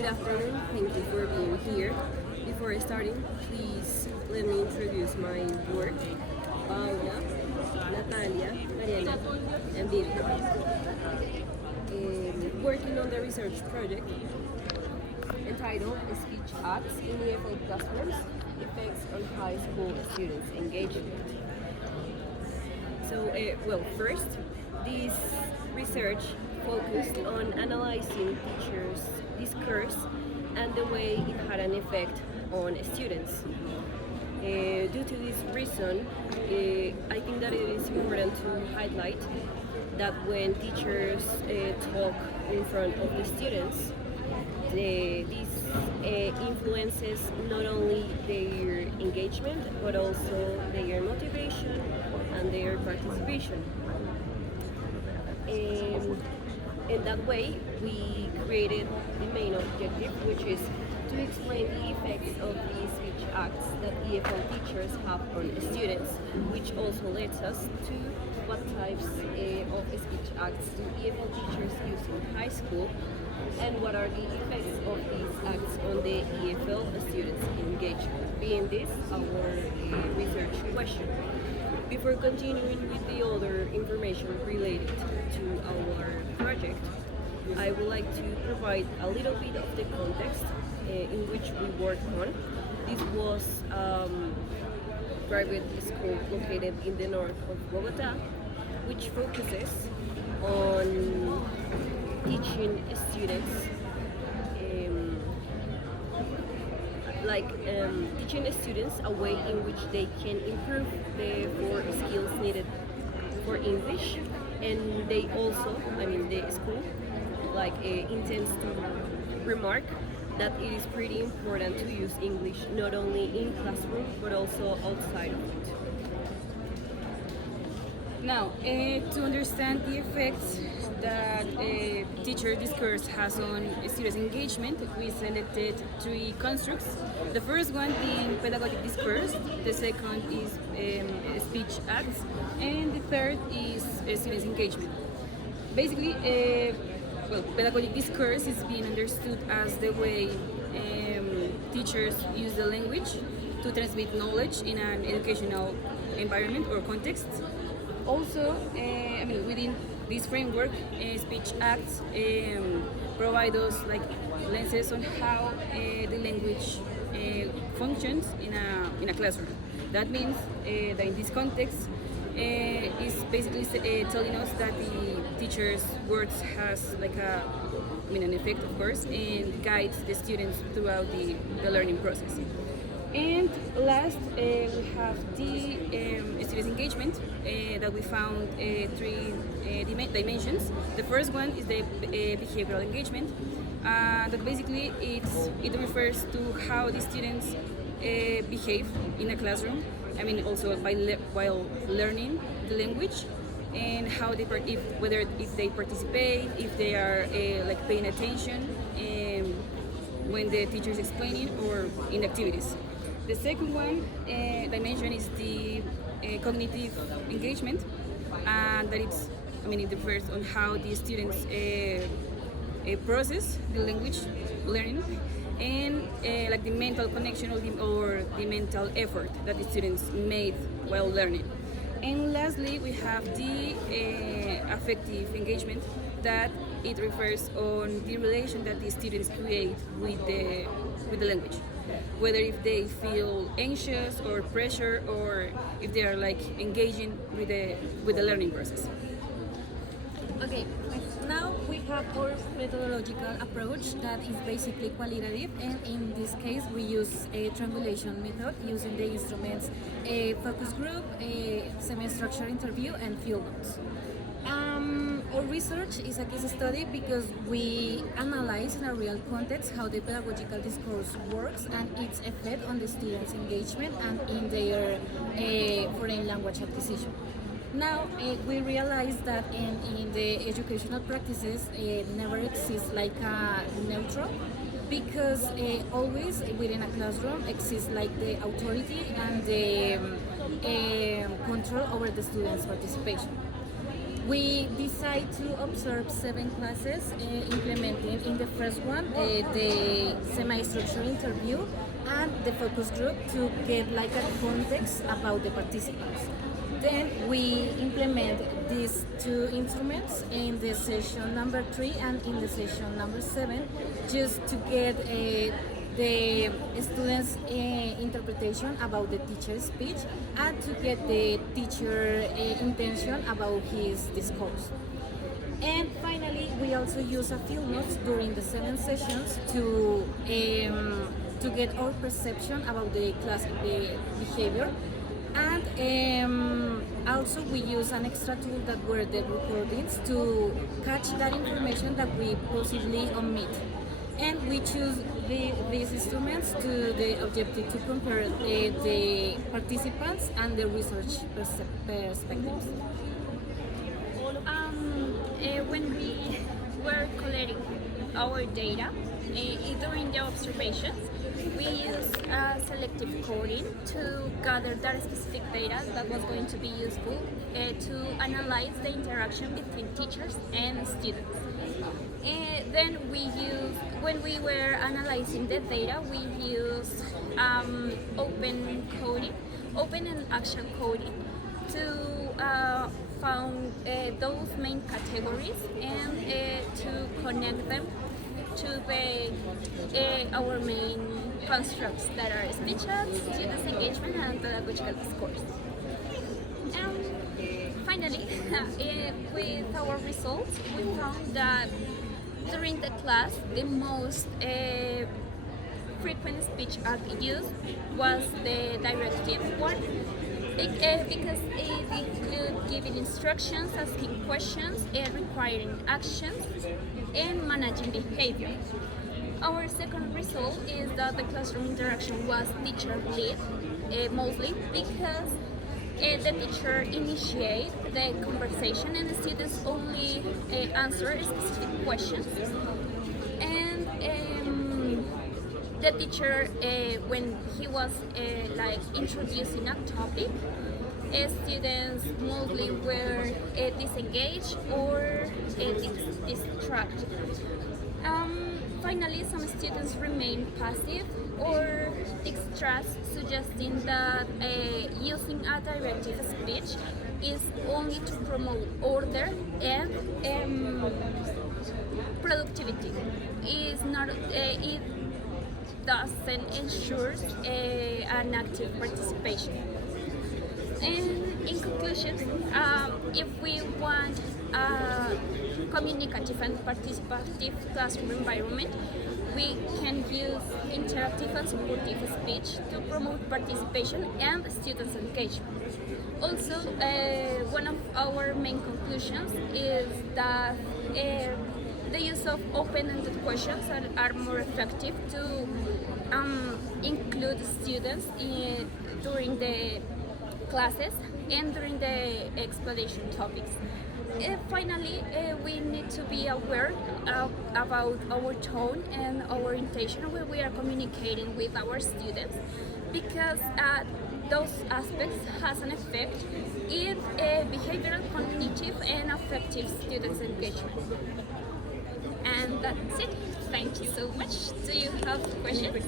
Good afternoon, thank you for being here. Before starting, please let me introduce my work. Paula, Natalia, Mariana, and Virginia. Working on the research project entitled Speech Acts in EFL Classrooms, Effects on High School Students' Engagement. First, this research focused on analyzing teachers' discourse and the way it had an effect on students. Due to this reason, I think that it is important to highlight that when teachers talk in front of the students, this influences not only their engagement but also their motivation and their participation. In that way, we created the main objective, which is to explain the effects of the speech acts that EFL teachers have on students, which also leads us to what types of speech acts do EFL teachers use in high school and what are the effects of these acts on the EFL students' engagement, being this our research question. Before continuing with the other information related to our project, I would like to provide a little bit of the context in which we worked on. This was private school located in the north of Bogota, which focuses on teaching students teaching students a way in which they can improve the four skills needed for English, and they also, the school, intends to remark that it is pretty important to use English not only in classroom but also outside of it. Now, to understand the effects that teacher discourse has on students' engagement, we selected three constructs. The first one being pedagogic discourse, the second is speech acts, and the third is students' engagement. Basically, pedagogic discourse is being understood as the way teachers use the language to transmit knowledge in an educational environment or context. Also, within this framework, speech acts provide us lenses on how the language functions in a classroom. That means that in this context, is basically telling us that the teacher's words has an effect, of course, and guides the students throughout the learning process. And last, we have the students' engagement that we found three dimensions. The first one is the behavioral engagement. That basically it refers to how the students behave in a classroom. Also while learning the language, and how they whether if they participate, if they are paying attention when the teacher is explaining or in activities. The second one dimension is the cognitive engagement, and that it refers on how the students process the language learning, and the mental connection or the mental effort that the students made while learning. And lastly, we have the affective engagement, that it refers on the relation that the students create with the language, whether if they feel anxious or pressure, or if they are engaging with the learning process. Okay, now we have our methodological approach that is basically qualitative, and in this case we use a triangulation method using the instruments a focus group, a semi-structured interview, and field notes. Our research is a case study because we analyze in a real context how the pedagogical discourse works and its effect on the students' engagement and in their foreign language acquisition. Now, we realize that in the educational practices never exists like a neutral, because always within a classroom exists the authority and the control over the students' participation. We decide to observe 7 classes, implementing in the first one the semi-structured interview and the focus group to get like a context about the participants. Then we implement these 2 instruments in the session number 3 and in the session number 7, just to get the students' interpretation about the teacher's speech and to get the teacher intention about his discourse. And finally, we also use a field notes during the 7 sessions to get our perception about the class behavior. And also we use an extra tool that were the recordings to catch that information that we possibly omit. And we choose these instruments to the objective to compare the participants and the research perspectives. When we were collecting our data during the observations, we used selective coding to gather that specific data that was going to be useful to analyze the interaction between teachers and students. Then when we were analyzing the data, we used open and action coding to found those main categories and to connect them to our main constructs that are speech acts, students' engagement, and pedagogical discourse. And finally, with our results, we found that during the class, the most frequent speech act used was the directive one, because it includes giving instructions, asking questions, requiring actions, and managing behavior. Our second result is that the classroom interaction was teacher-led, mostly because the teacher initiated the conversation and the students only answer specific questions. And the teacher, when he was introducing a topic, students mostly were disengaged or distracted. Finally, some students remain passive or distrust, suggesting that using a directive speech is only to promote order and productivity. It doesn't ensure an active participation. And in conclusion, if we want a communicative and participative classroom environment, we can use interactive and supportive speech to promote participation and students' engagement. Also, one of our main conclusions is that the use of open-ended questions are more effective to include students during the classes and during the explanation topics. Finally, we need to be aware about our tone and our intention when we are communicating with our students, because those aspects has an effect in behavioral, cognitive, and affective students' engagement. And that's it. Thank you so much. Do you have questions?